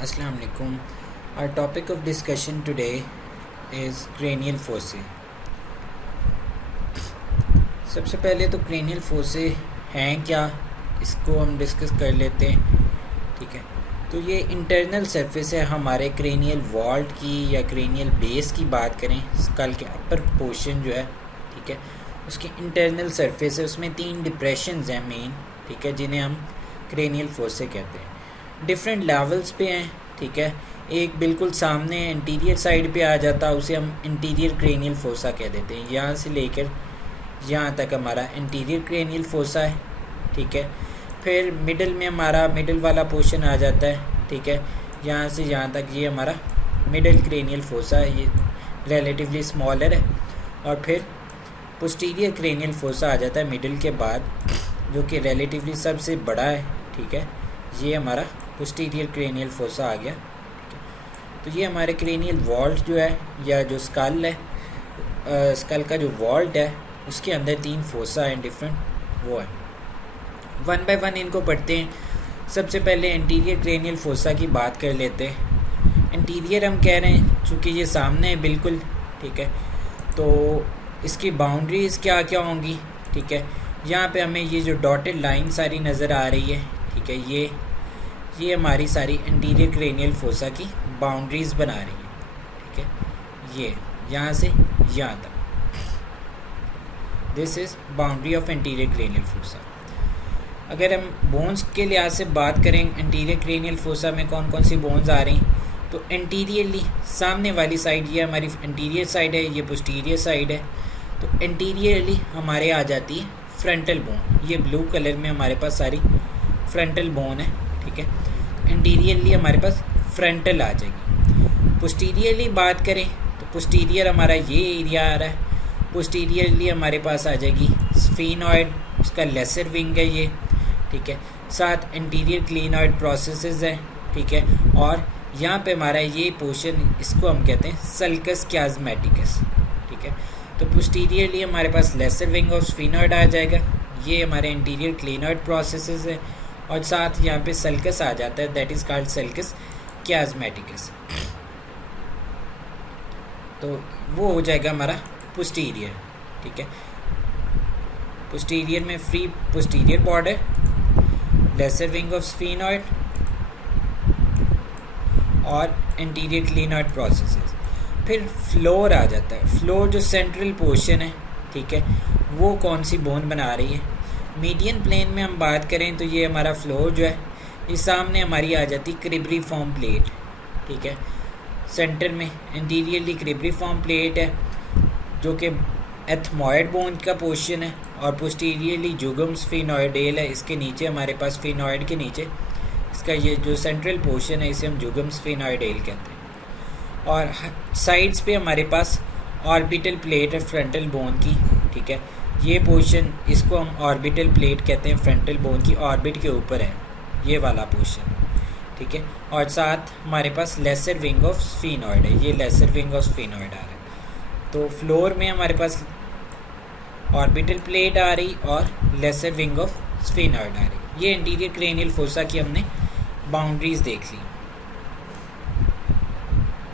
Assalamu alaikum. Our topic of discussion today is cranial fossa. सबसे पहले तो cranial fossa हैं क्या, इसको हम डिस्कस कर लेते हैं. ठीक है, तो ये इंटरनल सरफेस है हमारे क्रेनियल वॉल्ट की या क्रेनियल बेस की बात करें, स्कल के अपर पोर्शन जो है, ठीक है, उसकी इंटरनल सरफेस है. उसमें 3 डिप्रेशंस हैं मेन, ठीक है, जिन्हें हम क्रेनियल फोसे कहते हैं. डिफरेंट लेवल्स पे हैं, ठीक है. एक बिल्कुल सामने इंटीरियर साइड पे आ जाता है, उसे हम इंटीरियर क्रेनियल फोसा कह देते हैं. यहाँ से लेकर यहाँ तक हमारा इंटीरियर क्रेनियल फोसा है, ठीक है. फिर मिडल में हमारा मिडल वाला पोर्शन आ जाता है, ठीक है. यहाँ से यहाँ तक ये हमारा मिडल क्रेनियल फोसा है, ये रिलेटिवली स्मॉलर है. और फिर पोस्टीरियर क्रेनियल फोसा आ जाता है मिडल के बाद, जो कि रिलेटिवली सबसे बड़ा है, ठीक है. ये हमारा पोस्टीरियर क्रेनियल फोसा आ गया. तो ये हमारे क्रेनियल वॉल्ट जो है या जो स्कल है, स्कल का जो वॉल्ट है उसके अंदर 3 फोसा हैं डिफरेंट, वो है. वन बाय वन इनको पढ़ते हैं. सबसे पहले एंटीरियर क्रेनियल फोसा की बात कर लेते हैं. एंटीरियर हम कह रहे हैं चूँकि ये सामने है बिल्कुल, ठीक है. तो इसकी बाउंड्रीज़ क्या क्या होंगी, ठीक है. यहाँ पे हमें ये जो डॉटेड लाइन सारी नज़र आ रही है, ठीक है, ये हमारी सारी एंटीरियर क्रेनियल फोसा की बाउंड्रीज़ बना रही है, ठीक है. ये यहाँ से यहाँ तक, this is boundary of anterior cranial fossa. अगर हम बोन्स के लिहाज से बात करें, एंटीरियर क्रेनियल फोसा में कौन कौन सी बोन्स आ रही, तो एंटीरियरली सामने वाली साइड ये हमारी एंटीरियर साइड है, ये पोस्टीरियर साइड है. तो एंटीरियरली हमारे आ जाती है फ्रंटल बोन. ये ब्लू कलर में हमारे पास सारी फ्रंटल बोन है, ठीक है. एंटीरियरली हमारे पास फ्रंटल आ जाएगी. पोस्टीरियरली बात करें तो पोस्टीरियर हमारा ये एरिया आ रहा है. पोस्टीरियरली हमारे पास आ जाएगी स्फीनॉइड, उसका लेसर विंग है ये, ठीक है. साथ एंटीरियर क्लिनॉइड प्रोसेसेस है, ठीक है. और यहाँ पे हमारा ये पोर्शन, इसको हम कहते हैं सल्कस क्याज़मेटिकस, ठीक है. तो पोस्टीरियरली हमारे पास लेसर विंग ऑफ स्फीनॉइड आ जाएगा, ये हमारे इंटीरियर क्लिनॉइड प्रोसेसेस है. और साथ यहाँ पे सल्कस आ जाता है, दैट इज़ कॉल्ड सल्कस क्याज़मेटिकस. तो वो हो जाएगा हमारा पोस्टीरियर, ठीक है. पोस्टीरियर में free posterior border, lesser wing of sphenoid और इंटीरियर क्लिनॉइड प्रोसेसेस. फिर फ्लोर आ जाता है. फ्लोर जो सेंट्रल पोर्शन है, ठीक है, वो कौन सी बोन बना रही है. मीडियन प्लेन में हम बात करें तो ये हमारा फ्लोर जो है, ये सामने हमारी आ जाती क्रिब्रीफॉर्म प्लेट, ठीक है. सेंटर में इंटीरियरली क्रिब्रीफॉर्म प्लेट है, जो कि एथमॉइड बोन का पोर्शन है. और पोस्टीरियरली जुगम स्फीनॉइडेल है, इसके नीचे हमारे पास स्फीनॉइड के नीचे इसका ये जो सेंट्रल पोर्शन है, इसे हम जुगम स्फीनॉइडेल कहते हैं. और साइड्स पे हमारे पास ऑर्बिटल प्लेट है फ्रंटल बोन की, ठीक है. ये पोर्शन, इसको हम ऑर्बिटल प्लेट कहते हैं, फ्रंटल बोन की ऑर्बिट के ऊपर है ये वाला पोर्शन, ठीक है. और साथ हमारे पास लेसर विंग ऑफ स्फीनॉइड है, ये लेसर विंग ऑफ स्फीनॉइड आ रहा है. तो फ्लोर में हमारे पास ऑर्बिटल प्लेट आ रही और लेसर विंग ऑफ स्फीनॉइड आ रही. ये इंटीरियर क्रेनियल फोसा की हमने बाउंड्रीज देख ली.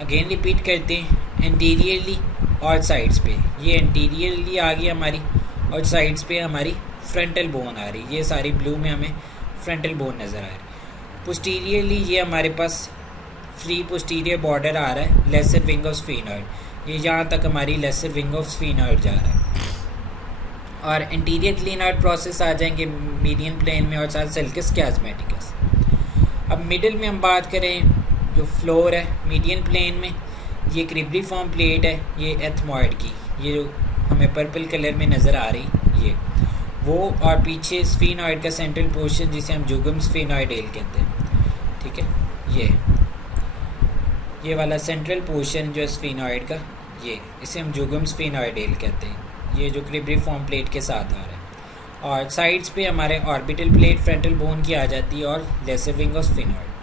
अगेन रिपीट करते हैं, एंटीरियरली और साइड्स पे, ये एंटीरियरली आ गई हमारी, और साइड्स पे हमारी फ्रंटल बोन आ रही. ये सारी ब्लू में हमें फ्रंटल बोन नज़र आ रही. पोस्टीरियरली ये हमारे पास फ्री पोस्टीरियर बॉर्डर आ रहा है, लेसर विंग ऑफ स्फीनॉइड, ये यहाँ तक हमारी लेसर विंग ऑफ स्फीनॉइड जा रहा है. और इंटीरियर क्लिनॉइड प्रोसेस आ जाएंगे मीडियन प्लेन में, और साथ सल्कस क्याज़मेटिकस. अब मिडिल में हम बात करें, जो फ्लोर है मीडियन प्लेन में, ये क्रिब्रीफॉर्म प्लेट है, ये एथमॉइड की, ये जो हमें पर्पल कलर में नज़र आ रही ये वो. और पीछे स्फीनॉइड का सेंट्रल पोर्शन, जिसे हम जुगम स्फीनॉइडेल कहते हैं, ठीक है. ये वाला सेंट्रल पोर्शन जो है स्फीनॉइड का, ये इसे हम जुगम स्फीनॉइडेल कहते हैं, ये जो क्रिब्रीफॉर्म प्लेट के साथ आ रहा है. और साइड्स पे हमारे ऑर्बिटल प्लेट फ्रंटल बोन की आ जाती है और लेसर विंग ऑफ स्फीनॉइड.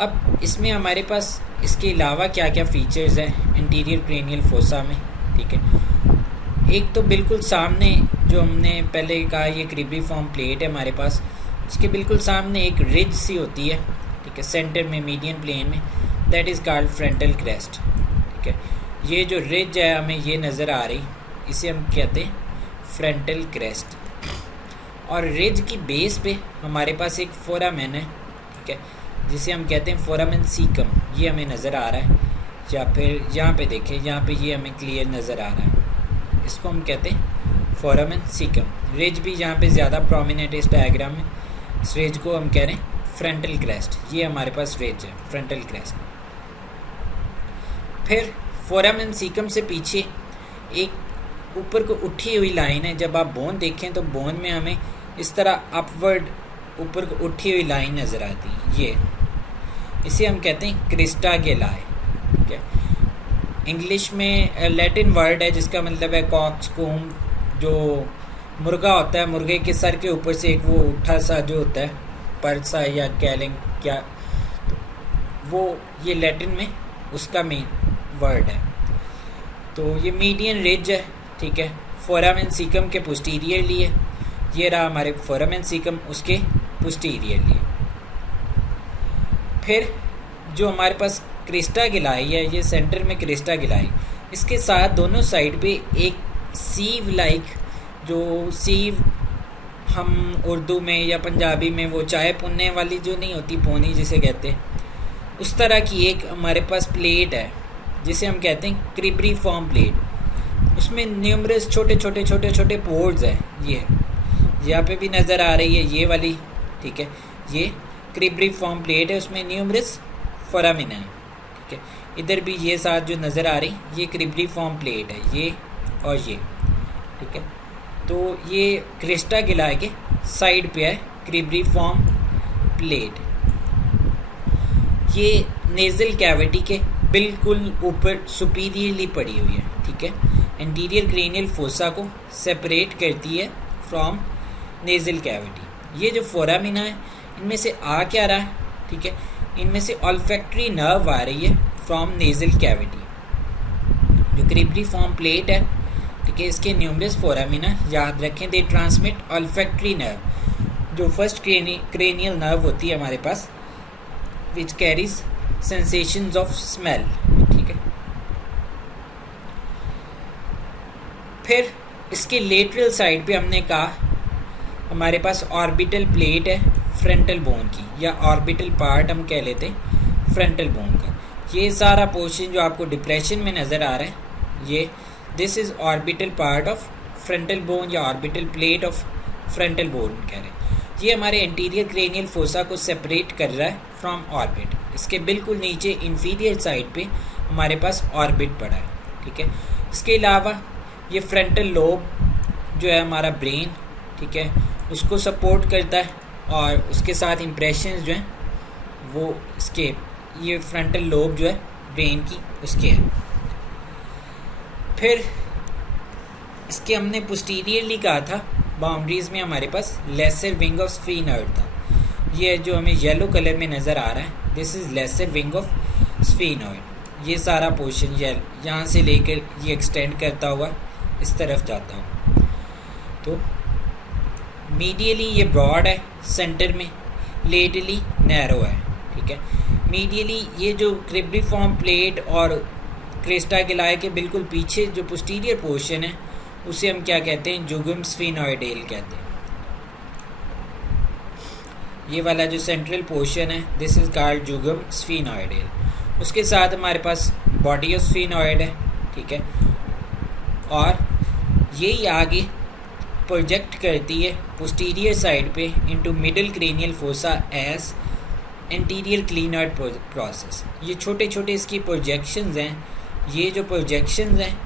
अब इसमें हमारे पास इसके अलावा क्या क्या फ़ीचर्स हैं इंटीरियर क्रेनियल फोसा में, ठीक है. एक तो बिल्कुल सामने जो हमने पहले कहा, ये क्रिब्रीफॉर्म प्लेट है हमारे पास, उसके बिल्कुल सामने एक रिज सी होती है, ठीक है, सेंटर में मीडियन प्लेन में, that is called frontal crest. ठीक है, ये जो रिज है हमें ये नज़र आ रही, इसे हम कहते हैं फ्रंटल क्रेस्ट। और रिज की बेस पे हमारे पास एक फोरामेन है, ठीक है, जिसे हम कहते हैं फोरामेन सीकम। ये हमें नज़र आ रहा है, या फिर यहाँ पे देखें, यहाँ पे ये हमें क्लियर नज़र आ रहा है, इसको हम कहते हैं फोरामेन सीकम। रिज भी यहाँ पे ज़्यादा प्रोमिनेंट है इस डायग्राम में, इस रिज को हम कह रहे हैं फ्रंटल क्रेस्ट। ये हमारे पास रिज है, फ्रंटल क्रेस्ट। फिर फोरामेन सीकम से पीछे एक ऊपर को उठी हुई लाइन है। जब आप बोन देखें तो बोन में हमें इस तरह अपवर्ड ऊपर को उठी हुई लाइन नज़र आती है, ये इसे हम कहते हैं क्रिस्टा गेलाए। ठीक है, इंग्लिश में लैटिन वर्ड है जिसका मतलब है कॉक्सकोम। जो मुर्गा होता है, मुर्गे के सर के ऊपर से एक वो उठा सा जो होता है, परसा या कैलिंग क्या, तो वो ये लैटिन में उसका मेन वर्ड है। तो ये मीडियन रिज है, ठीक है, फोरामेन सीकम के पोस्टीरियरली है। ये रहा हमारे फोरामेन सीकम, उसके पोस्टीरियरली। फिर जो हमारे पास क्रिस्टा गिलाई है, ये सेंटर में क्रिस्टा गिलाई, इसके साथ दोनों साइड पे एक सीव लाइक, जो सीव हम उर्दू में या पंजाबी में वो चाय पुनने वाली जो नहीं होती, पोनी जिसे कहते हैं, उस तरह की एक हमारे पास प्लेट है जिसे हम कहते हैं क्रिबरी फॉर्म प्लेट। उसमें न्यूमरस छोटे छोटे छोटे छोटे पोर्स हैं। ये यहाँ पे भी नज़र आ रही है ये वाली, ठीक है, ये क्रिबरी फॉर्म प्लेट है, उसमें न्यूमरस फोरामिना है। ठीक है, इधर भी ये साथ जो नज़र आ रही, ये क्रिबरी फॉर्म प्लेट है, ये और ये। ठीक है, तो ये क्रिस्टा गिलाए के साइड पे है क्रिबरी फॉर्म प्लेट। ये नेज़ल कैविटी के बिल्कुल ऊपर सुपीरियरली पड़ी हुई है। ठीक है, एंटीरियर क्रेनियल फोसा को सेपरेट करती है फ्रॉम नेज़ल कैविटी। ये जो फोरामिना है, इनमें से आ क्या रहा है, ठीक है, इनमें से ऑल्फैक्टरी नर्व आ रही है फ्रॉम नेज़ल कैविटी। जो क्रिबरी फॉर्म प्लेट है, ठीक है, इसके न्यूमरस फोरामिना याद रखें, दे ट्रांसमिट ऑल्फैक्टरी नर्व, जो फर्स्ट क्रेनियल नर्व होती है हमारे पास, which carries sensations of smell. ठीक है, फिर इसके लेटरल साइड पे हमने कहा हमारे पास ऑर्बिटल प्लेट है फ्रंटल बोन की, या ऑर्बिटल पार्ट हम कह लेते हैं फ्रंटल बोन का। ये सारा पोर्शन जो आपको डिप्रेशन में नज़र आ रहा है, ये this is orbital part of frontal bone या orbital plate of frontal bone कह रहे हैं। ये हमारे एंटीरियर क्रेनियल फोसा को सेपरेट कर रहा है फ्रॉम ऑर्बिट। इसके बिल्कुल नीचे इंफीरियर साइड पे हमारे पास ऑर्बिट पड़ा है। ठीक है, इसके अलावा ये फ्रंटल लोब जो है हमारा ब्रेन, ठीक है, उसको सपोर्ट करता है, और उसके साथ इम्प्रेशंस जो हैं वो इसके, ये फ्रंटल लोब जो है ब्रेन की उसके हैं। फिर इसके हमने पोस्टीरियरली कहा था, बाउंड्रीज़ में हमारे पास लेसर विंग ऑफ स्फीनॉइड था। ये जो हमें येलो कलर में नज़र आ रहा है, this is laser wing of sphenoid. ये सारा पोर्शन यहाँ से लेकर ये एक्सटेंड करता हुआ इस तरफ जाता हूँ। तो मीडियली ये ब्रॉड है, सेंटर में लेटरली नैरो है। ठीक है, मीडियली ये जो क्रिब्रिफॉर्म प्लेट और क्रिस्टा गिलाए के बिल्कुल पीछे जो पोस्टीरियर पोर्शन है, उसे हम क्या कहते हैं, जुगम स्फीनॉइडेल कहते हैं। ये वाला जो सेंट्रल पोर्शन है, दिस इज कॉल्ड जुगम स्फीनॉइडेल। उसके साथ हमारे पास बॉडी ऑफ स्फीनॉइड है। ठीक है, और यही आगे प्रोजेक्ट करती है पोस्टीरियर साइड पे into middle cranial fossa as anterior clinoid process. ये छोटे छोटे इसकी प्रोजेक्शंस हैं, ये जो प्रोजेक्शंस हैं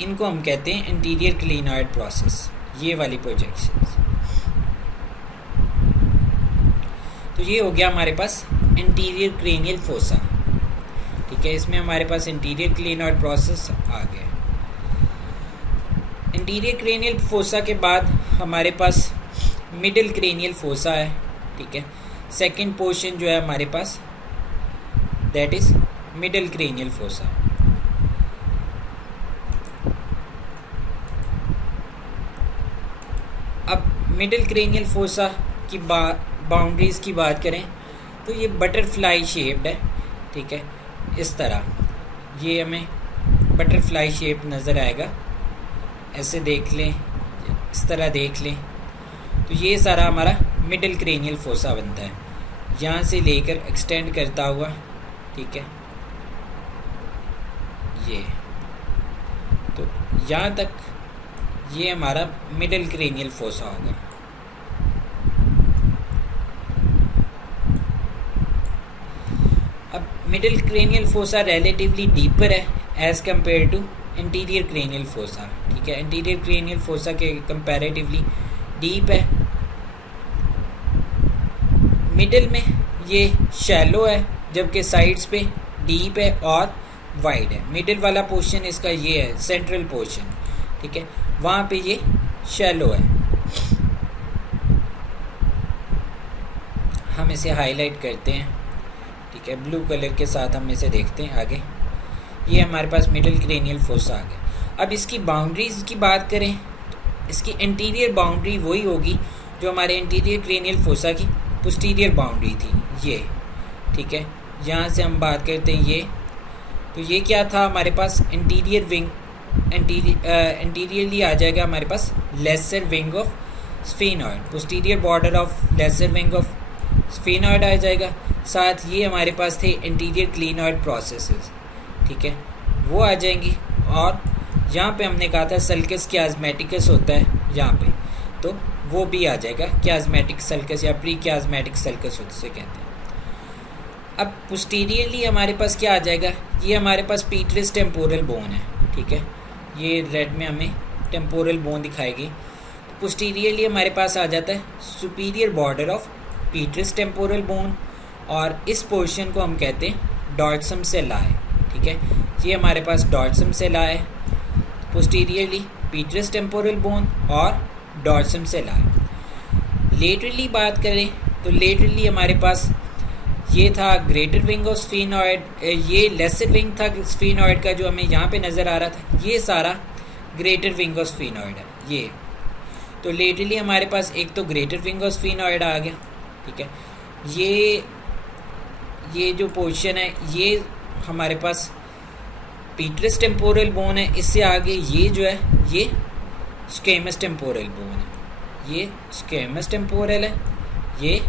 इनको हम कहते हैं एंटीरियर क्लिनॉइड प्रोसेस, ये वाली प्रोजेक्शंस। तो ये हो गया हमारे पास एंटीरियर क्रेनियल फोसा। ठीक है, इसमें हमारे पास एंटीरियर क्लिनॉइड प्रोसेस आ गया। एंटीरियर क्रेनियल फोसा के बाद हमारे पास मिडिल क्रेनियल फोसा है। ठीक है, सेकंड पोर्शन जो है हमारे पास, that is middle cranial fossa. अब मिडिल क्रेनियल फोसा की बाउंड्रीज़ की बात करें तो ये बटरफ्लाई शेप्ड है, ठीक है। इस तरह ये हमें बटरफ्लाई शेप नज़र आएगा, ऐसे देख लें, इस तरह देख लें। तो ये सारा हमारा मिडिल क्रेनियल फोसा बनता है, यहाँ से लेकर एक्सटेंड करता हुआ, ठीक है। ये तो यहाँ तक ये हमारा मिडिल क्रेनियल फोसा होगा। अब middle cranial fossa relatively deeper है as compare to anterior cranial fossa, ठीक है। इंटीरियर क्रेनियल फोसा के कंपैरेटिवली डीप है। मिडिल में ये शैलो है, जबकि साइड्स पे डीप है और वाइड है। मिडिल वाला पोर्शन इसका ये है, सेंट्रल पोर्शन, ठीक है, वहाँ पे ये शैलो है। हम इसे हाईलाइट करते हैं, ठीक है, ब्लू कलर के साथ हम इसे देखते हैं आगे। ये हमारे पास मिडिल क्रेनियल फोसा आ गया। अब इसकी बाउंड्रीज़ की बात करें तो इसकी इंटीरियर बाउंड्री वही होगी जो हमारे इंटीरियर क्रेनियल फोसा की पोस्टीरियर बाउंड्री थी, ये, ठीक है। यहाँ से हम बात करते हैं ये, तो ये क्या था हमारे पास इंटीरियर विंग, इंटीरियरली आ जाएगा हमारे पास lesser wing of sphenoid, posterior border of lesser wing of sphenoid आ जाएगा। साथ ये हमारे पास थे इंटीरियर क्लिनॉइड प्रोसेसेस, ठीक है, वो आ जाएंगी। और यहाँ पे हमने कहा था सल्कस क्याज़मेटिकस होता है यहाँ पे, तो वो भी आ जाएगा, क्याज़मेटिक सल्कस या प्री क्याज़मेटिक सल्कस उसे कहते हैं। अब पोस्टीरियरली हमारे पास क्या आ जाएगा, ये हमारे पास पीट्रस टेम्पोरल बोन है, ठीक है, ये रेड में हमें टेम्पोरल बोन दिखाएगी। तो पोस्टीरियरली हमारे पास आ जाता है superior border of petrous temporal bone, और इस पोर्शन को हम कहते हैं डॉर्सम सेलाए, ठीक है। ये हमारे पास डॉर्सम सेलाए, पोस्टीरियरली पीट्रस टेम्पोरल बोन और डॉर्सम सेलाए। लेटरली बात करें तो लेटरली हमारे पास ये था ग्रेटर विंग ऑफ स्फेनॉइड, ये लेसर विंग था स्फेनॉइड का जो हमें यहाँ पे नज़र आ रहा था, ये सारा ग्रेटर विंग ऑफ स्फेनॉइड है ये। तो लेटरली हमारे पास एक तो ग्रेटर विंग ऑफ स्फेनॉइड आ गया, ठीक है। ये जो पोर्शन है ये हमारे पास पीट्रस टेम्पोरल बोन है, इससे आगे ये जो है ये स्क्वेमस टेम्पोरल बोन है, ये स्क्वेमस टेम्पोरल है, ये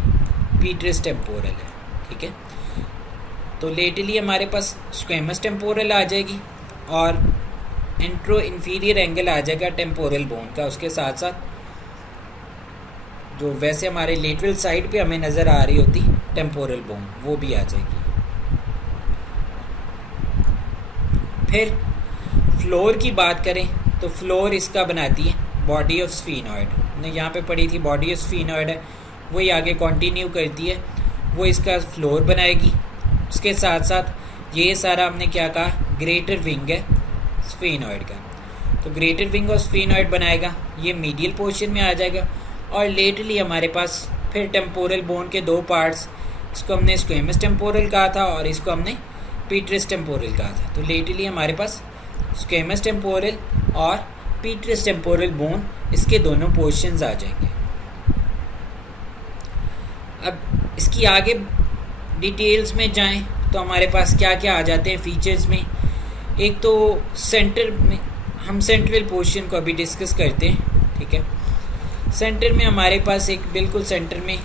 पीट्रस टेम्पोरल है, ठीक है। तो लेटरली हमारे पास स्क्वेमस टेम्पोरल आ जाएगी और इंट्रो इन्फीरियर एंगल आ जाएगा टेम्पोरल बोन का, उसके साथ साथ जो वैसे हमारे लेटरल साइड पे हमें नज़र आ रही होती टेम्पोरल बोन, वो भी आ जाएगी। फिर फ्लोर की बात करें तो फ्लोर इसका बनाती है बॉडी ऑफ स्फेनॉइड, हमने यहाँ पे पढ़ी थी बॉडी ऑफ स्फेनॉइड है, वही आगे कंटिन्यू करती है, वो इसका फ्लोर बनाएगी। उसके साथ साथ ये सारा हमने क्या कहा ग्रेटर विंग है स्फेनॉइड का, तो ग्रेटर विंग ऑफ स्फेनॉइड बनाएगा, ये मीडियल पोर्शन में आ जाएगा। और लेटरली हमारे पास फिर टेम्पोरल बोन के दो पार्ट्स, इसको हमने स्क्वेमस टेम्पोरल कहा था और इसको हमने पीट्रस टेम्पोरल कहा था। तो लेटरली हमारे पास स्क्वेमस टेम्पोरल और पीट्रस टेम्पोरल बोन, इसके दोनों पोर्शंस आ जाएंगे। अब इसकी आगे डिटेल्स में जाएं तो हमारे पास क्या क्या आ जाते हैं फीचर्स में। एक तो सेंटर में हम सेंट्रल पोर्शन को अभी डिस्कस करते हैं, ठीक है। सेंटर में हमारे पास एक बिल्कुल सेंटर में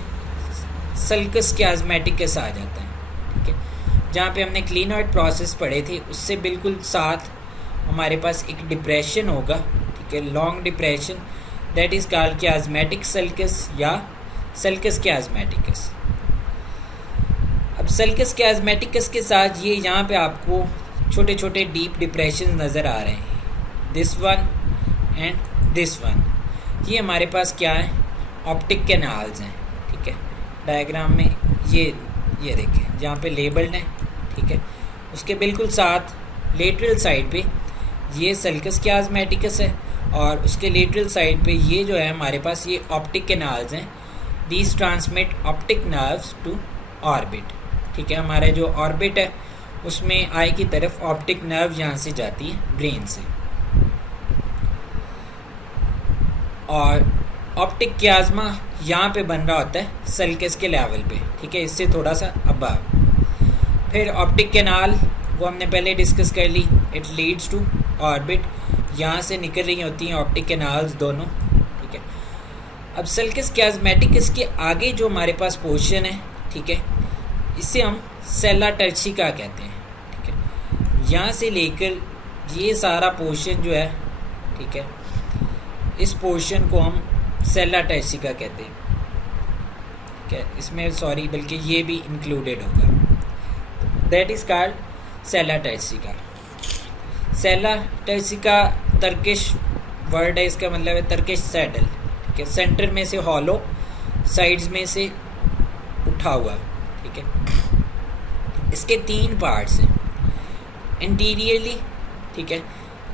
सल्कस क्याज़मेटिकस आ जाता है, ठीक है, जहाँ पे हमने क्लिनॉइड प्रोसेस पढ़े थे उससे बिल्कुल साथ हमारे पास एक डिप्रेशन होगा, ठीक है, long depression, that is called chiasmatic sulcus या सल्कस क्याज़मेटिकस। अब सल्कस क्याज़मेटिकस के साथ ये यहाँ पे आपको छोटे छोटे डीप डिप्रेशन नज़र आ रहे हैं, this one and this one. ये हमारे पास क्या है ऑप्टिक कैनाल्स हैं, ठीक है, डायग्राम में ये देखें जहाँ पे लेबल्ड है, ठीक है। उसके बिल्कुल साथ लेटरल साइड पे ये सल्कस क्याज़मेटिकस है और उसके लेटरल साइड पे ये जो है हमारे पास ये ऑप्टिक कैनाल्स हैं, these transmit optic nerves to orbit, ठीक है। हमारा जो ऑर्बिट है उसमें आई की तरफ ऑप्टिक नर्व यहाँ से जाती है ब्रेन से, और ऑप्टिक कियाज्मा यहाँ पे बन रहा होता है सल्कस के लेवल पे, ठीक है, इससे थोड़ा सा अबव। फिर ऑप्टिक कैनाल वो हमने पहले डिस्कस कर ली, इट लीड्स टू ऑर्बिट, यहाँ से निकल रही होती हैं ऑप्टिक कैनाल्स दोनों, ठीक है। अब सल्कस कियाज्मेटिकस के आगे जो हमारे पास पोर्शन है, ठीक है, इसे हम सेला टर्सिका कहते हैं, ठीक है। यहाँ से लेकर ये सारा पोर्शन जो है, ठीक है, इस पोर्शन को हम सेला टर्सिका कहते हैं, ठीक है। इसमें सॉरी बल्कि ये भी इंक्लूडेड होगा, that is called sella turcica. Sella turcica Turkish word है, इसका मतलब है तर्किश सैडल, ठीक है। सेंटर में से हॉलो, साइड्स में से उठा हुआ, ठीक है। इसके 3 पार्ट्स हैं, इंटीरियरली, ठीक है,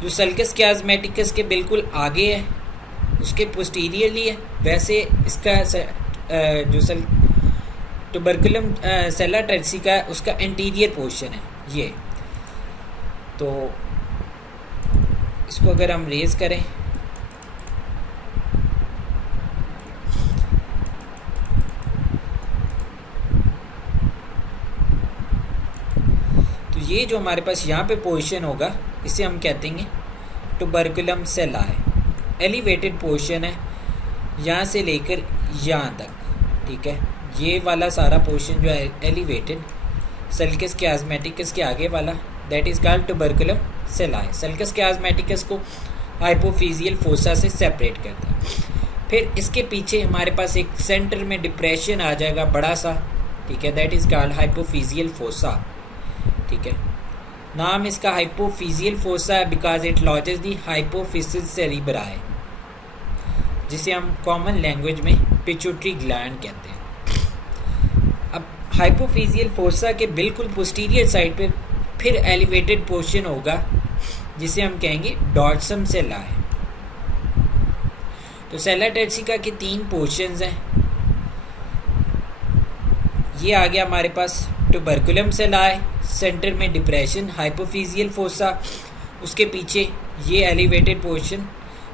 जो सल्कस कियाज्मेटिकस के बिल्कुल आगे है उसके पोस्टीरियरली है, वैसे इसका जो ट्यूबरकुलम सेला टर्सिका है उसका इंटीरियर पोर्शन है ये। तो इसको अगर हम रेज करें तो ये जो हमारे पास यहाँ पे पोर्शन होगा इसे हम कहते हैं ट्यूबरकुलम सेला है, एलिवेटेड पोर्शन है यहाँ से लेकर यहाँ तक, ठीक है। ये वाला सारा पोर्शन जो है एलिवेटेड सल्कस कियाज्मेटिकस के आगे वाला, दैट इज़ कॉल्ड ट्यूबरकुलम सेला है। सल्कस कियाज्मेटिकस को हाइपोफिजियल फोसा से सेपरेट करता है। फिर इसके पीछे हमारे पास एक सेंटर में डिप्रेशन आ जाएगा बड़ा सा, ठीक है, that is called hypophyseal fossa, ठीक है। नाम इसका हाइपोफिजियल फोसा है because it lodges the hypophysis cerebri, जिसे हम कॉमन लैंग्वेज में पिट्यूटरी ग्लैंड कहते हैं। अब हाइपोफिजियल फोसा के बिल्कुल पोस्टीरियर साइड पे फिर एलिवेटेड पोर्शन होगा जिसे हम कहेंगे डॉर्सम सेला है। तो सेला टर्सिका के 3 पोर्शंस हैं, ये आ गया हमारे पास ट्यूबरकुलम सेला है, सेंटर में डिप्रेशन हाइपोफिजियल फोसा, उसके पीछे ये एलिवेटेड पोर्शन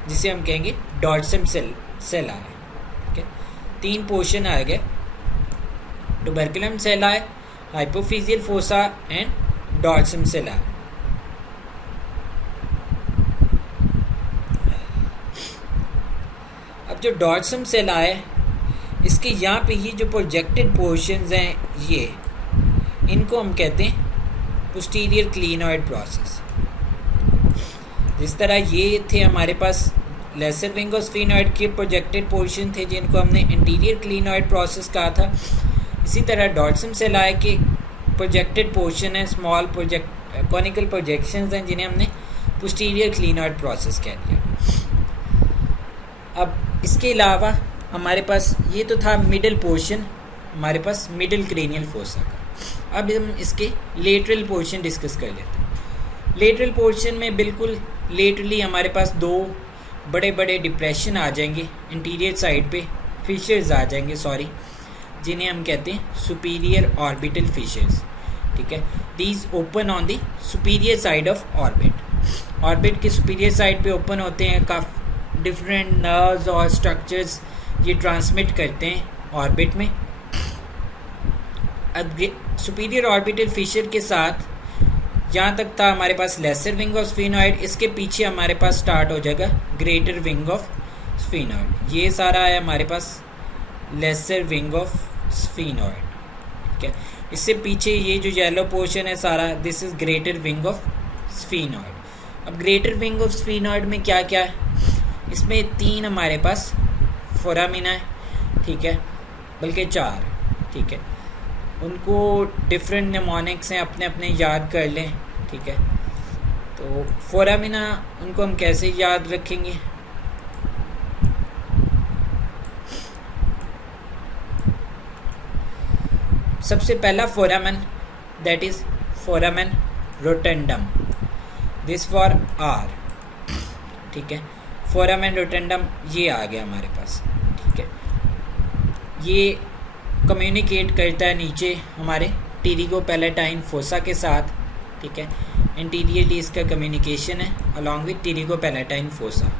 जिसे हम कहेंगे डॉर्सम सेला है, ठीक है। 3 पोर्शन आ गए, ट्यूबरकुलम सेला है, हाइपोफिजियल फोसा एंड डॉर्सम सेला। अब जो डॉर्सम सेला है इसके यहाँ पे ये जो प्रोजेक्टेड पोर्शंस हैं ये, इनको हम कहते हैं पोस्टीरियर क्लिनॉइड प्रोसेस। जिस तरह ये थे हमारे पास लेसर विंग ऑफ स्फीनॉइड के प्रोजेक्टेड पोर्शन थे जिनको हमने इंटीरियर क्लिनॉइड प्रोसेस कहा था, इसी तरह डॉर्सम सेला के प्रोजेक्टेड पोर्शन है, स्मॉल कॉनिकल प्रोजेक्शंस हैं जिन्हें हमने पोस्टीरियर क्लिनॉइड प्रोसेस कह दिया। अब इसके अलावा हमारे पास ये तो था मिडल पोर्शन हमारे पास मिडल क्रेनियल फोसा का। अब हम इसके लेटरल पोर्शन डिस्कस कर लेते हैं। लेटरल पोर्शन में बिल्कुल लेटरली हमारे पास 2 बड़े बड़े डिप्रेशन आ जाएंगे, इंटीरियर साइड पे फिशर्स आ जाएंगे सॉरी, जिन्हें हम कहते हैं सुपीरियर ऑर्बिटल फिशर्स, ठीक है। These open on the superior side of orbit. Orbit के सुपीरियर साइड पे ओपन होते हैं, काफ़ी डिफरेंट नर्व्स और स्ट्रक्चर्स ये ट्रांसमिट करते हैं ऑर्बिट में। अब सुपीरियर ऑर्बिटल फिशर के साथ यहाँ तक था हमारे पास लेसर विंग ऑफ स्फीनॉइड, इसके पीछे हमारे पास स्टार्ट हो जाएगा ग्रेटर विंग ऑफ स्फीनॉइड। ये सारा है हमारे पास लेसर विंग ऑफ स्फीनॉइड, ठीक है। इससे पीछे ये जो येलो पोर्शन है सारा, this is greater wing of sphenoid. अब ग्रेटर विंग ऑफ स्फीनॉइड में क्या क्या है, इसमें 3 हमारे पास फोरामिना है, ठीक है, बल्कि 4, ठीक है। उनको डिफरेंट निमोनिक्स हैं, अपने अपने याद कर लें, ठीक है। तो फोरामिना उनको हम कैसे याद रखेंगे, सबसे पहला foramen that is foramen rotundum, this for R, ठीक है। फोरामेन रोटेंडम ये आ गया हमारे पास, ठीक है। ये कम्युनिकेट करता है नीचे हमारे टिरिगो पैलेटाइन फोसा के साथ, ठीक है। इंटीरियरली इसका कम्युनिकेशन है अलॉन्ग विथ टिरिगो पैलेटाइन फोसा।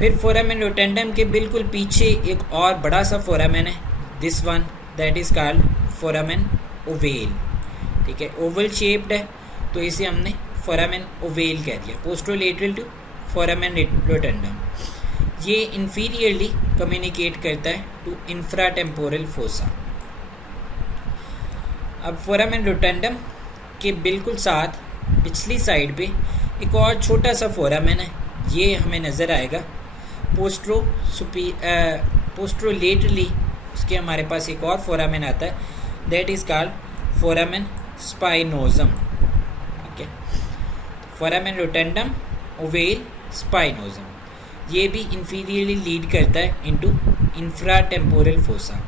फिर फोरामेन रोटेंडम के बिल्कुल पीछे एक और बड़ा सा फोरामेन है, this one that is called foramen ovale. ठीक है, ओवल शेप्ड है तो इसे हमने फोरामेन ओवेल कह दिया, पोस्टरोलेटरल टू फोरामेन रोटेंडम। ये इंफीरियरली कम्युनिकेट करता है टू इंफ्राटेम्पोरल फोसा। अब फोरामेन रोटेंडम के बिल्कुल साथ पिछली साइड पे एक और छोटा सा फोरामेन है, ये हमें नज़र आएगा पोस्ट्रोलेटरली। उसके हमारे पास एक और फोरामेन आता है, दैट इज़ कॉल्ड फोरामेन स्पाइनोजम। ठीक है, फोरामेन रोटेंडम ओवेल स्पाइनोजम, ये भी इंफीरियरली लीड करता है इनटू इंफ्राटेम्पोरल फोसा।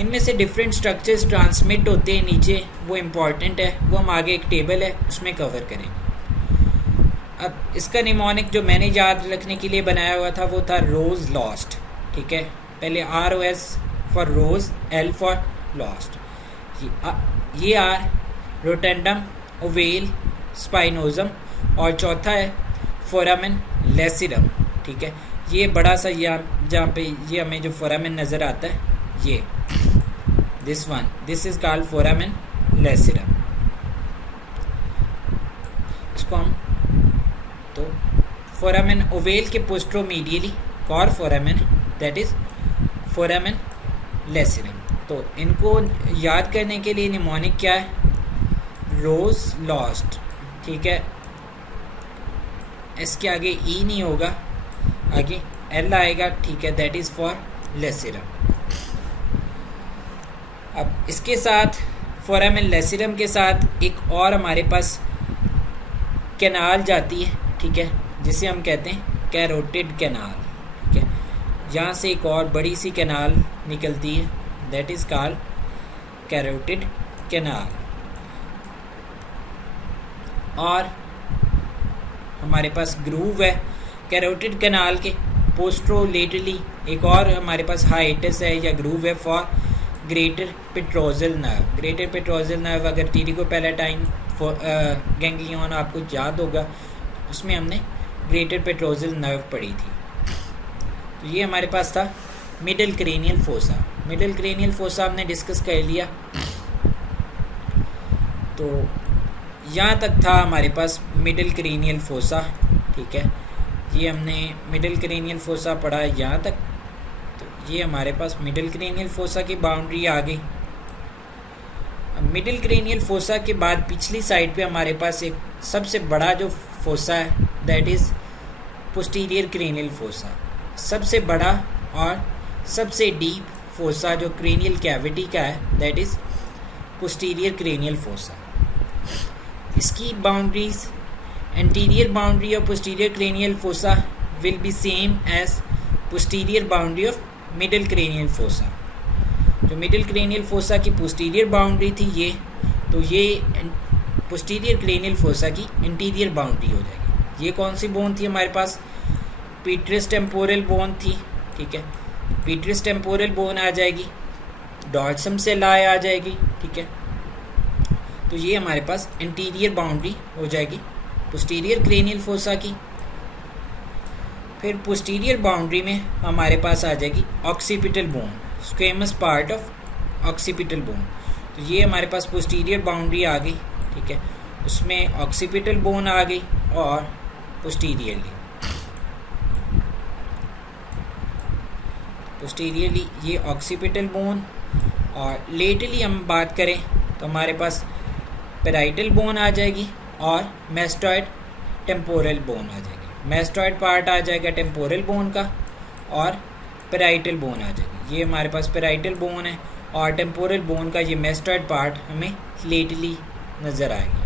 इनमें से डिफरेंट स्ट्रक्चर्स ट्रांसमिट होते हैं नीचे, वो इम्पॉर्टेंट है, वो हम आगे एक टेबल है उसमें कवर करेंगे। अब इसका निमोनिक जो मैंने याद रखने के लिए बनाया हुआ था वो था रोज लॉस्ट। ठीक है, पहले ROS for rose, L for lost. ये आर रोटेंडम ओवेल स्पाइनोजम, और चौथा है फोरामेन लेसिडम। ठीक है, ये बड़ा सा जहाँ पे ये हमें जो फोरामेन नज़र आता है, ये this one, this is called foramen lacerum. इसको हम तो फोरामेन ओवेल के पोस्ट्रोमीडियली और foramen that is foramen lacerum. तो इनको याद करने के लिए निमोनिक क्या है, रोज लॉस्ट। ठीक है, इसके आगे ई नहीं होगा, आगे एल आएगा। ठीक है, दैट इज फॉर लेसिडम। अब इसके साथ फोरामेन लेसिडम के साथ एक और हमारे पास कैनाल जाती है। ठीक है, जिसे हम कहते हैं कैरोटिड कैनाल। ठीक है, यहाँ से एक और बड़ी सी कैनाल निकलती है, that is called carotid canal. और हमारे पास ग्रूव है कैरोटिड कैनाल के पोस्ट्रोलेटरली। एक और हमारे पास हाइटस है या ग्रूव है for greater petrosal nerve. Greater petrosal nerve अगर टीरिको पैलेटाइन गैंग्लियन आपको याद होगा, उसमें हमने ग्रेटर पेट्रोजल नर्व पढ़ी थी। तो ये हमारे पास था middle cranial fossa. Middle cranial fossa हमने डिस्कस कर लिया। तो यहाँ तक था हमारे पास मिडल क्रेनियल फोसा। ठीक है, ये हमने मिडल क्रेनियल फोसा पढ़ा यहाँ तक। तो ये हमारे पास मिडल क्रेनियल फोसा की बाउंड्री आ गई। मिडिल क्रेनियल फोसा के बाद पिछली साइड पे हमारे पास एक सबसे बड़ा जो फोसा है, that is posterior cranial fossa. सबसे बड़ा और सबसे डीप फोसा जो क्रेनियल कैविटी का है, that is posterior cranial fossa. इसकी boundaries, anterior boundary of posterior cranial fossa will be same as posterior boundary of middle cranial fossa. जो middle cranial fossa की पोस्टीरियर बाउंड्री थी ये, तो ये पोस्टीरियर क्रेनियल फोसा की इंटीरियर बाउंड्री हो जाएगी। ये कौन सी बोन थी हमारे पास, पीट्रस टेम्पोरल बोन थी। ठीक है, पीट्रस टेम्पोरल बोन आ जाएगी, डॉर्सम सेलाई आ जाएगी। ठीक है, तो ये हमारे पास इंटीरियर बाउंड्री हो जाएगी पोस्टीरियर क्रेनियल फोसा की। फिर पोस्टीरियर बाउंड्री में हमारे पास आ जाएगी occipital bone, squamous part of occipital bone. तो ये हमारे पास पोस्टीरियर बाउंड्री आ गई। ठीक है, उसमें ऑक्सीपिटल बोन आ गई और पोस्टीरियरली ये ऑक्सीपिटल बोन। और लेटरली हम बात करें तो हमारे पास पेराइटल बोन आ जाएगी और मैस्टॉइड टेम्पोरल बोन आ जाएगी। मैस्टॉइड पार्ट आ जाएगा टेम्पोरल बोन का और पेराइटल बोन आ जाएगी। ये हमारे पास पेराइटल बोन है और टेम्पोरल बोन का ये मैस्टॉइड पार्ट हमें लेटरली नज़र आएगी।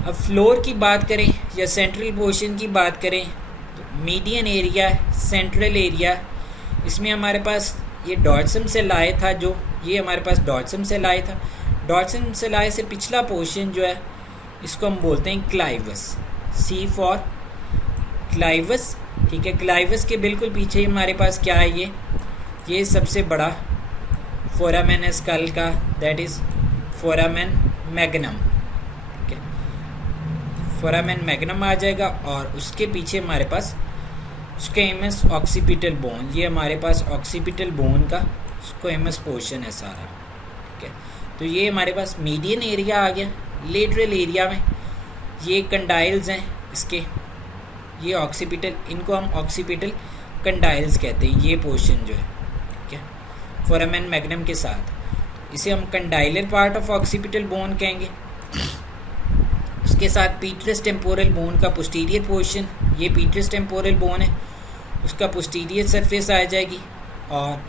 अब फ्लोर की बात करें या सेंट्रल पोर्शन की बात करें तो मीडियन एरिया, सेंट्रल एरिया, इसमें हमारे पास ये डॉर्सम सेलाई था, जो ये हमारे पास डॉर्सम सेलाई था। डॉर्सम सेलाई से पिछला पोर्शन जो है इसको हम बोलते हैं क्लाइवस, सी फॉर क्लाइवस। ठीक है, क्लाइवस के बिल्कुल पीछे हमारे पास क्या है, ये सबसे बड़ा फोरामेन है स्कल का, दैट इज़ फोरामेन मैग्नम। ठीक है, फोरामेन मैग्नम आ जाएगा और उसके पीछे हमारे पास स्क्वेमस ऑक्सीपिटल बोन, ये हमारे पास ऑक्सीपिटल बोन का स्क्वेमस पोर्शन है सारा, ठीक है। तो ये हमारे पास मीडियन एरिया आ गया। लेटरल एरिया में ये कंडाइल्स हैं इसके, ये ऑक्सीपिटल, इनको हम ऑक्सीपिटल कंडाइल्स कहते हैं, ये पोर्शन जो है, ठीक है, फोरामेन मैग्नम के साथ, इसे हम कंडाइलर पार्ट ऑफ ऑक्सीपिटल बोन कहेंगे। उसके साथ पीटरस टेम्पोरल बोन का पोस्टीरियर पोर्शन, ये पीटरस टेम्पोरल बोन है, उसका पोस्टीरियर सरफेस आ जाएगी, और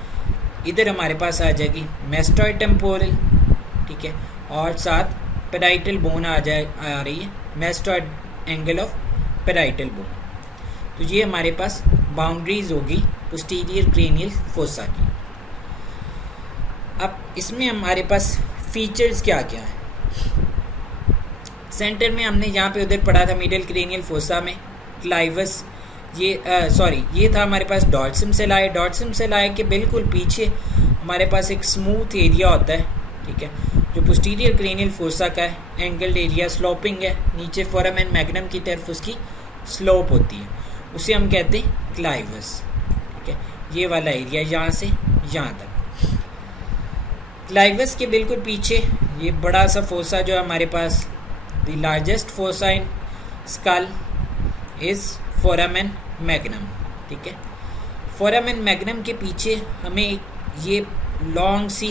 इधर हमारे पास आ जाएगी मेस्टॉइड टेम्पोरल, ठीक है, और साथ पेराइटल बोन आ रही है, mastoid angle of parietal bone. तो ये हमारे पास बाउंड्रीज होगी पोस्टीरियर क्रेनियल फोसा की। अब इसमें हमारे पास फीचर्स क्या क्या हैं। सेंटर में हमने यहाँ पे उधर पढ़ा था मिडल क्रेनियल फोसा में क्लाइवस, ये था हमारे पास डॉर्सम सेलाई। डॉर्सम सेलाई के बिल्कुल पीछे हमारे पास एक स्मूथ एरिया होता है, ठीक है, जो पोस्टीरियर क्रेनियल फोसा का है, एंगल्ड एरिया, स्लोपिंग है, नीचे फोरामेन मैग्नम की तरफ उसकी स्लोप होती है, उसे हम कहते हैं क्लाइवस, ठीक है, ये वाला एरिया यहाँ से यहाँ तक। क्लाइवस के बिल्कुल पीछे ये बड़ा सा फोसा जो है हमारे पास, the largest fossa in skull is foramen magnum, ठीक है। फोरामेन मैग्नम के पीछे हमें ये लॉन्ग सी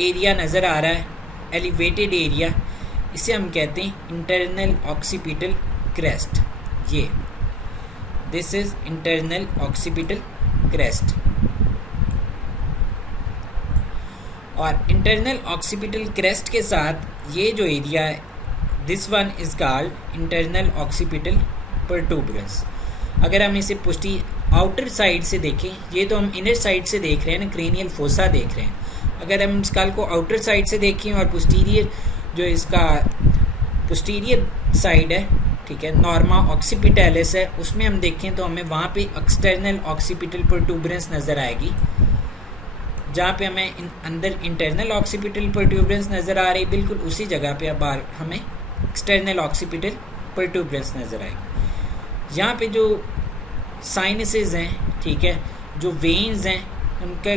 एरिया नज़र आ रहा है, एलिवेटेड एरिया, इसे हम कहते हैं इंटरनल ऑक्सीपिटल क्रेस्ट। ये this is internal occipital crest, और इंटरनल ऑक्सीपिटल क्रेस्ट के साथ ये जो एरिया है, this one is called internal occipital protuberance. अगर हम इसे पुष्टि आउटर साइड से देखें, ये तो हम इनर साइड से देख रहे हैं ना, क्रेनियल फोसा देख रहे हैं। अगर हम स्कल को आउटर साइड से देखें और पोस्टीरियर जो इसका पोस्टीरियर साइड है, ठीक है, नॉर्मा ऑक्सीपिटैलिस है, उसमें हम देखें तो हमें वहाँ पे एक्सटर्नल ऑक्सीपिटल प्रोटूबरेंस नज़र आएगी। जहाँ पे हमें अंदर इंटरनल ऑक्सीपिटल प्रोटूबरेंस नज़र आ रही, बिल्कुल उसी जगह पे अब हमें एक्सटर्नल ऑक्सीपिटल प्रोटूबरेंस नज़र आएगी। यहाँ पे जो साइनसेस हैं, ठीक है, जो वेन्स हैं, उनका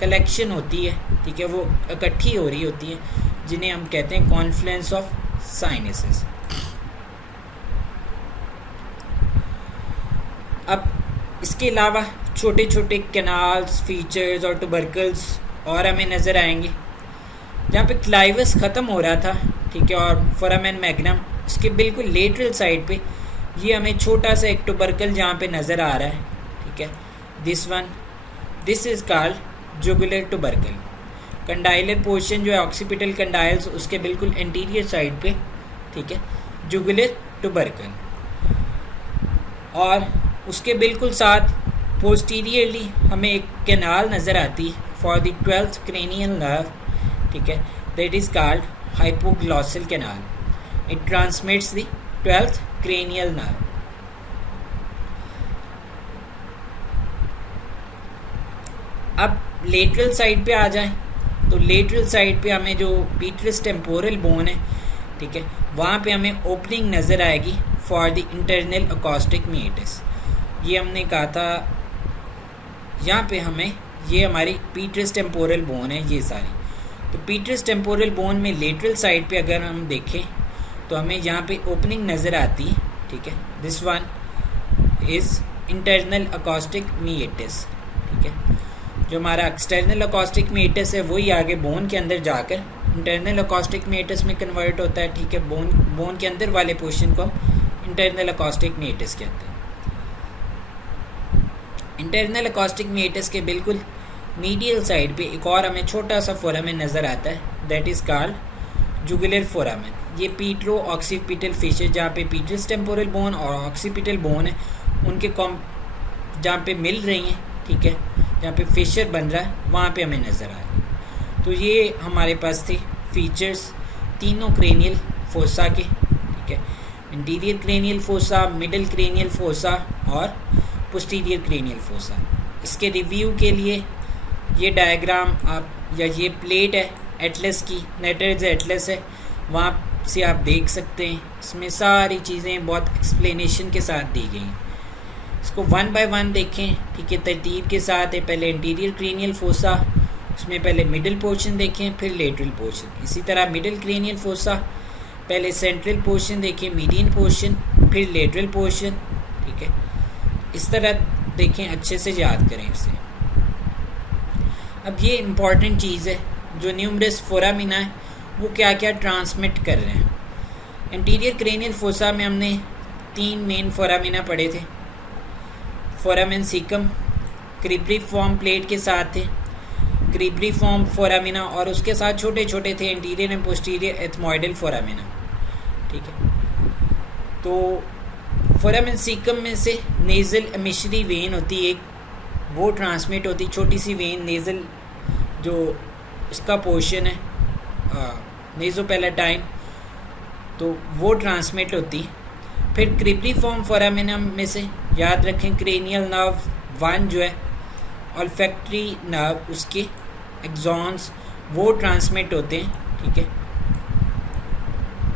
कलेक्शन होती है, ठीक है, वो इकट्ठी हो रही होती है, जिन्हें हम कहते हैं कॉन्फ्लुएंस ऑफ साइनसेस। अब इसके अलावा छोटे छोटे कैनाल्स, फीचर्स और ट्यूबरकल्स और हमें नज़र आएंगे। जहाँ पे क्लाइवस ख़त्म हो रहा था, ठीक है, और फोरामेन मैग्नम, इसके बिल्कुल लेटरल साइड पे ये हमें छोटा सा एक ट्यूबरकल जहाँ पे नज़र आ रहा है, ठीक है, this is called jugular tubercle. Condylar portion जो है ऑक्सीपिटल कंडाइल्स, उसके बिल्कुल एंटीरियर साइड पे, ठीक है, जुगुलर ट्यूबरकल, और उसके बिल्कुल साथ पोस्टीरियरली हमें एक कैनाल नज़र आती है for the 12th cranial nerve, ठीक है, that is called hypoglossal canal. It transmits the 12th cranial nerve. अब लेटरल साइड पे आ जाएं, तो लेटरल साइड पे हमें जो पीटरस टेम्पोरल बोन है, ठीक है, वहाँ पे हमें ओपनिंग नज़र आएगी फॉर द इंटरनल अकॉस्टिक मीएटस। ये हमने कहा था, यहाँ पे हमें ये हमारी पीटरस टेम्पोरल बोन है ये सारी। तो पीटरस टेम्पोरल बोन में लेटरल साइड पे अगर हम देखें तो हमें यहाँ पे ओपनिंग नज़र आती है, ठीक है, this one is internal acoustic meatus, ठीक है। जो हमारा एक्सटर्नल अकॉस्टिक मीएटस है वही आगे बोन के अंदर जाकर इंटरनल अकॉस्टिक मीएटस में कन्वर्ट होता है, ठीक है। बोन के अंदर वाले पोर्शन को हम इंटरनल अकॉस्टिक मीएटस कहते हैं। इंटरनल अकॉस्टिक मीएटस के बिल्कुल मीडियल साइड पे एक और हमें छोटा सा फोरामेन नज़र आता है, that is called jugular foramen. ये पीटरो ऑक्सीपिटल फिशर, जहाँ पे पीटरस टेम्पोरल बोन और ऑक्सीपिटल बोन है, उनके जहाँ पे मिल रही हैं, ठीक है, जहाँ पे फिशर बन रहा है, वहाँ पे हमें नज़र आ रही है। तो ये हमारे पास थे फीचर्स तीनों क्रेनियल फोसा के, ठीक है, anterior cranial fossa, middle cranial fossa और पोस्टीरियर क्रेनियल फोसा। इसके रिव्यू के लिए ये डायग्राम आप, या ये प्लेट है एटलस की, नेटर्स एटलस है, वहाँ से आप देख सकते हैं। इसमें सारी चीज़ें बहुत एक्सप्लेनेशन के साथ दी गई हैं। इसको वन बाय वन देखें, ठीक है, तरतीब के साथ है। पहले इंटीरियर क्रेनियल फोसा, उसमें पहले मिडिल पोर्शन देखें, फिर लेटरल पोर्शन। इसी तरह मिडिल क्रेनियल फोसा, पहले सेंट्रल पोर्शन देखें, मीडियन पोर्शन, फिर लेटरल पोर्शन, ठीक है। इस तरह देखें, अच्छे से याद करें इसे। अब ये इम्पॉर्टेंट चीज़ है, जो न्यूमरस फोरामिना है वो क्या क्या ट्रांसमिट कर रहे हैं। इंटीरियर क्रेनियल फोसा में हमने 3 मेन फोरामिना पढ़े थे। फोरामेन सीकम क्रीब्रिफॉर्म प्लेट के साथ थे, क्रीब्रिफॉर्म फोरामिना, और उसके साथ छोटे छोटे थे interior and posterior ethmoidal foramina, ठीक है। तो फोरामेन सीकम में से नेज़ल एमिशरी वेन होती है एक, वो ट्रांसमिट होती, छोटी सी वेन नेज़ल जो इसका पोर्शन है नेज़ोपैलेटाइन, तो वो ट्रांसमिट होती। फिर क्रीब्रिफॉर्म फोरामिना में से याद रखें क्रेनियल नर्व 1 जो है, ऑल्फैक्टरी नर्व, उसके एक्सॉन्स वो ट्रांसमिट होते हैं, ठीक है,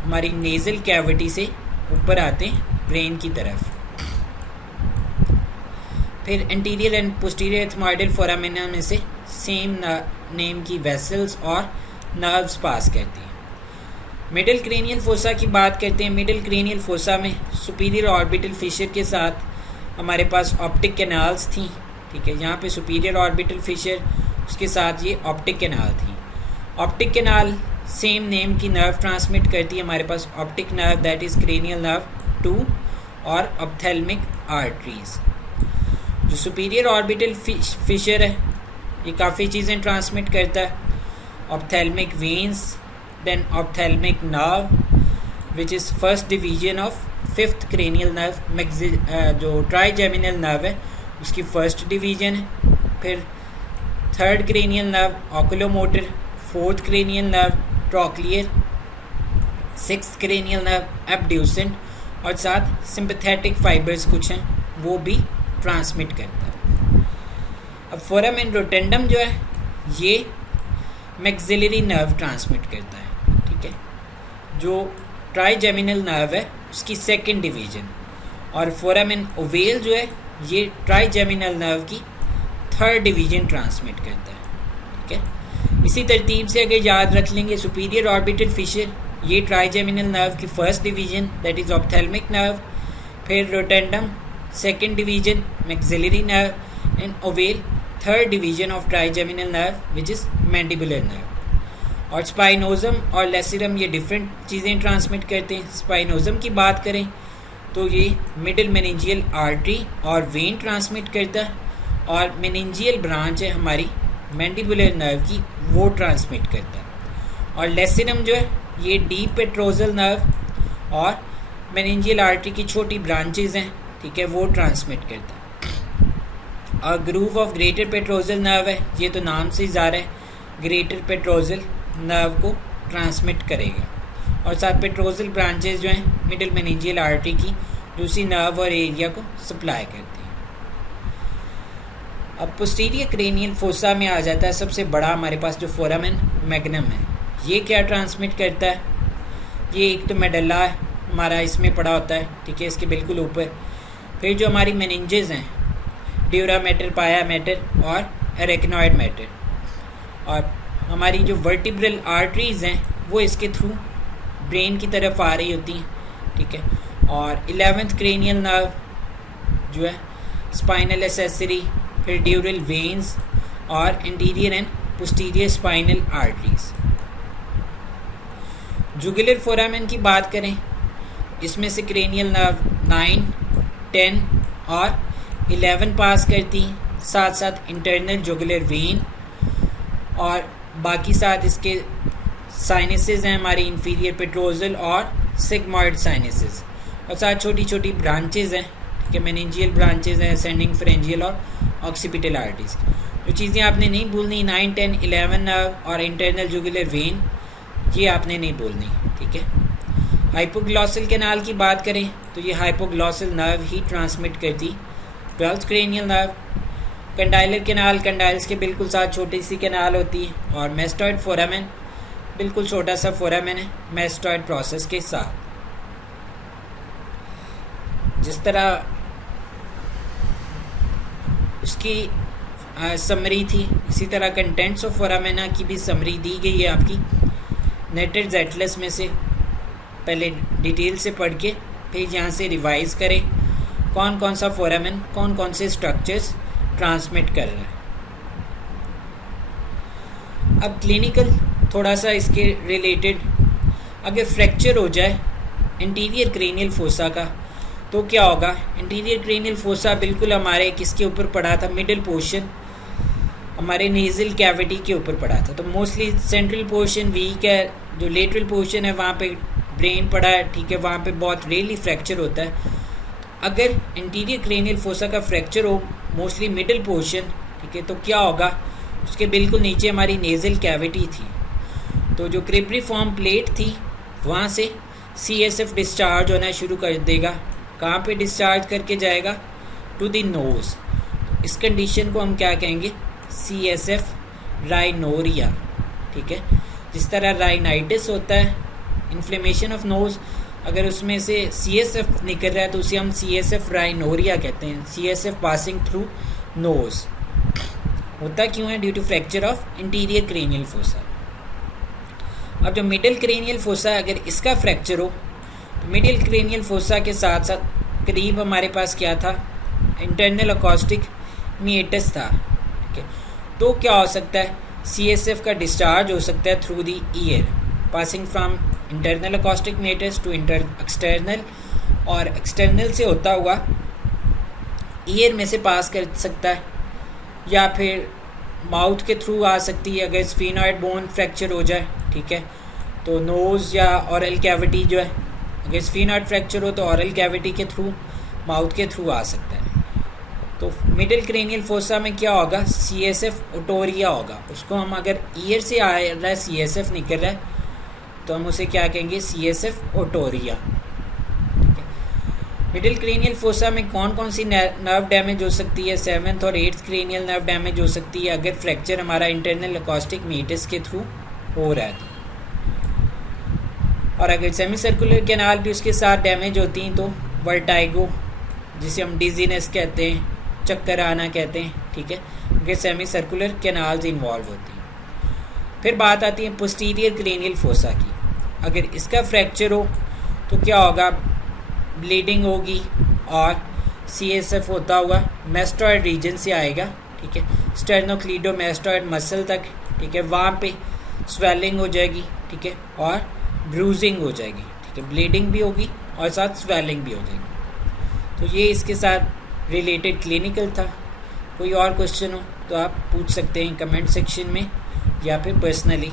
हमारी नेज़ल कैविटी से ऊपर आते हैं ब्रेन की तरफ। फिर interior and posterior ethmoidal foramina में से सेम नेम की वेसल्स और नर्व्स पास करती हैं। मिडिल क्रेनियल फोसा की बात करते हैं। मिडिल क्रेनियल फोसा में सुपीरियर ऑर्बिटल फिशर के साथ हमारे पास ऑप्टिक कैनाल्स थी, ठीक है। यहाँ पे सुपीरियर ऑर्बिटल फिशर, उसके साथ ये ऑप्टिक कैनाल थी। ऑप्टिक कैनाल सेम नेम की नर्व ट्रांसमिट करती है हमारे पास, optic nerve that is cranial nerve 2 और ऑप्थेल्मिक आर्टरीज। जो सुपीरियर ऑर्बिटल फिशर है ये काफ़ी चीज़ें ट्रांसमिट करता है, ophthalmic veins, then ophthalmic nerve which is first division of 5th cranial nerve, जो ट्राइजेमिनल नर्व है उसकी फर्स्ट डिवीजन है। फिर 3rd cranial nerve oculomotor, 4th cranial nerve trochlear, 6th cranial nerve abducent, और साथ सिंपैथेटिक फाइबर्स कुछ हैं वो भी ट्रांसमिट करता है। अब फोरामेन रोटेंडम जो है ये मैक्सिलरी नर्व ट्रांसमिट करता है, ठीक है, जो ट्राइजेमिनल नर्व है उसकी 2nd डिवीजन, और फोरामेन ओवेल जो है ये ट्राइजेमिनल नर्व की 3rd डिवीजन ट्रांसमिट करता है, ठीक है। इसी तरतीब से अगर याद रख लेंगे, सुपीरियर ऑर्बिटल फिशर ये ट्राइजेमिनल नर्व की 1st division that is ophthalmic nerve, फिर rotundum 2nd division maxillary nerve, and ovale 3rd division of trigeminal nerve which is mandibular nerve. और स्पाइनोजम और लेसिरम ये डिफरेंट चीज़ें ट्रांसमिट करते हैं। स्पाइनोजम की बात करें तो ये मिडिल मेनिंजियल आर्टरी और वेन ट्रांसमिट करता है, और मेनिंजियल ब्रांच है हमारी मैंडिबुलर नर्व की, वो ट्रांसमिट करता है। और लेसिरम जो है ये डीप पेट्रोजल नर्व और मेनिंजियल आर्टरी की छोटी ब्रांचेज हैं, ठीक है, वो ट्रांसमिट करता है। और groove of greater petrosal nerve है, ये तो नाम से ही ज़ाहिर है, ग्रेटर पेट्रोजल नर्व को ट्रांसमिट करेगा। और साथ पेट्रोजल ब्रांचेज जो हैं मिडिल मेनिंजियल आर्टरी की, जो उसी नर्व और एरिया को सप्लाई करती हैं। अब पोस्टीरियर क्रेनियल फोसा में आ जाता है सबसे बड़ा हमारे पास जो फोरामेन मैग्नम है। ये क्या ट्रांसमिट करता है? ये एक तो मेडल्ला है हमारा, इसमें पड़ा होता है, ठीक है, इसके बिल्कुल ऊपर। फिर जो हमारी मेनिंजेस हैं, ड्यूरा मैटर, पाया मैटर और एरेक्नॉइड मैटर, और हमारी जो वर्टिब्रल आर्टरीज़ हैं वो इसके थ्रू ब्रेन की तरफ आ रही होती हैं, ठीक है। और 11th क्रेनियल नर्व जो है, स्पाइनल एसेसरी, फिर ड्यूरल वेन्स और interior and posterior spinal arteries. Jugular foramen की बात करें, इसमें से क्रेनियल नर्व 9, 10 और 11 पास करती, साथ साथ इंटरनल जुगुलर वेन, और बाकी साथ इसके साइनसेस हैं हमारी इंफीरियर पेट्रोजल और सिग्मॉइड साइनसेस, और साथ छोटी छोटी ब्रांचेज हैं, ठीक है, मेनिंजियल ब्रांचेज हैं, असेंडिंग फेरेंजियल और ऑक्सीपिटल आर्टरीज। जो चीज़ें आपने नहीं भूलनी, 9, 10, 11 नर्व और इंटरनल जुगुलर वेन, ये आपने नहीं भूलनी, ठीक है। हाइपोग्लॉसल कैनाल की बात करें तो ये हाइपोग्लॉसल नर्व ही ट्रांसमिट करती 12th क्रेनियल नर्व। कंडाइलर कैनाल, कंडाइल्स के बिल्कुल साथ छोटी सी कैनाल होती है, और मेस्टॉइड फोरामेन बिल्कुल छोटा सा फोरामेन है मेस्टॉइड प्रोसेस के साथ। जिस तरह उसकी समरी थी। इसी तरह कंटेंट्स ऑफ फोरामेना की भी समरी दी गई है आपकी नेटेड एटलस में से। पहले डिटेल से पढ़ के फिर यहाँ से रिवाइज करें कौन कौन सा फोरामेन कौन कौन से स्ट्रक्चर्स ट्रांसमिट कर रहा है। अब क्लिनिकल थोड़ा सा इसके रिलेटेड, अगर फ्रैक्चर हो जाए इंटीरियर क्रेनियल फोसा का तो क्या होगा। इंटीरियर क्रेनियल फोसा बिल्कुल हमारे किसके ऊपर पड़ा था, मिडिल पोर्शन हमारे नेजल कैविटी के ऊपर पड़ा था। तो मोस्टली सेंट्रल पोर्शन वीक है, जो लेटरल पोर्शन है वहाँ पे ब्रेन पड़ा है, ठीक है, वहाँ पे बहुत रेयरली फ्रैक्चर होता है। अगर इंटीरियर क्रेनियल फोसा का फ्रैक्चर हो मोस्टली मिडिल पोर्शन, ठीक है, तो क्या होगा, उसके बिल्कुल नीचे हमारी नेजल कैविटी थी। तो जो क्रिब्रिफॉर्म प्लेट थी वहाँ से CSF डिस्चार्ज होना शुरू कर देगा। कहाँ पे डिस्चार्ज करके जाएगा, टू द नोज़। इस कंडीशन को हम क्या कहेंगे, CSF राइनोरिया, ठीक है। जिस तरह राइनाइटिस होता है, इन्फ्लेमेशन ऑफ नोज़, अगर उसमें से CSF निकल रहा है तो उसे हम CSF राइनोरिया कहते हैं। CSF पासिंग थ्रू नोज़ होता क्यों है, due to fracture of interior cranial fossa. अब जो मिडिल क्रेनियल फोसा है, अगर इसका फ्रैक्चर हो तो मिडिल क्रेनियल फोसा के साथ साथ करीब हमारे पास क्या था, इंटरनल अकॉस्टिक मीएटस था, ठीक है। तो क्या हो सकता है, CSF का डिस्चार्ज हो सकता है through the ear, passing from internal acoustic meatus to external, और एक्सटर्नल से होता हुआ ईयर में से पास कर सकता है, या फिर माउथ के थ्रू आ सकती है अगर स्फीनॉइड बोन फ्रैक्चर हो जाए, ठीक है। तो नोज़ या ऑरल कैविटी जो है, अगर स्फीनॉइड फ्रैक्चर हो तो ऑरल कैविटी के थ्रू, माउथ के थ्रू आ सकता है। तो मिडिल क्रेनियल फोसा में क्या होगा, CSF ओटोरिया होगा। उसको हम अगर ईयर से आ रहा है CSF निकल रहा है तो हम उसे क्या कहेंगे, CSF ओटोरिया, ठीक है। मिडिल क्रेनियल फोसा में कौन कौन सी नर्व डैमेज हो सकती है, 7th और 8th क्रेनियल नर्व डैमेज हो सकती है अगर फ्रैक्चर हमारा इंटरनल अकॉस्टिक मीएटस के थ्रू हो रहा है तो। और अगर सेमी सर्कुलर कैनाल भी उसके साथ डैमेज होती हैं तो वर्टाइगो, जिसे हम डिजीनेस कहते हैं, चक्कर आना कहते हैं, ठीक है, अगर सेमी सर्कुलर कैनाल्स इन्वॉल्व होती हैं। फिर बात आती है पोस्टीरियर क्रेनियल फोसा की। अगर इसका फ्रैक्चर हो तो क्या होगा, ब्लीडिंग होगी और CSF होता हुआ मैस्टॉइड रीजन से आएगा, ठीक है, स्टेर्नोक्लीडोमैस्टॉइड मसल तक, ठीक है। वहाँ पे स्वेलिंग हो जाएगी, ठीक है, और ब्रूजिंग हो जाएगी, ठीक है, ब्लीडिंग भी होगी और साथ स्वेलिंग भी हो जाएगी। तो ये इसके साथ रिलेटेड क्लिनिकल था। कोई और क्वेश्चन हो तो आप पूछ सकते हैं कमेंट सेक्शन में या फिर पर्सनली।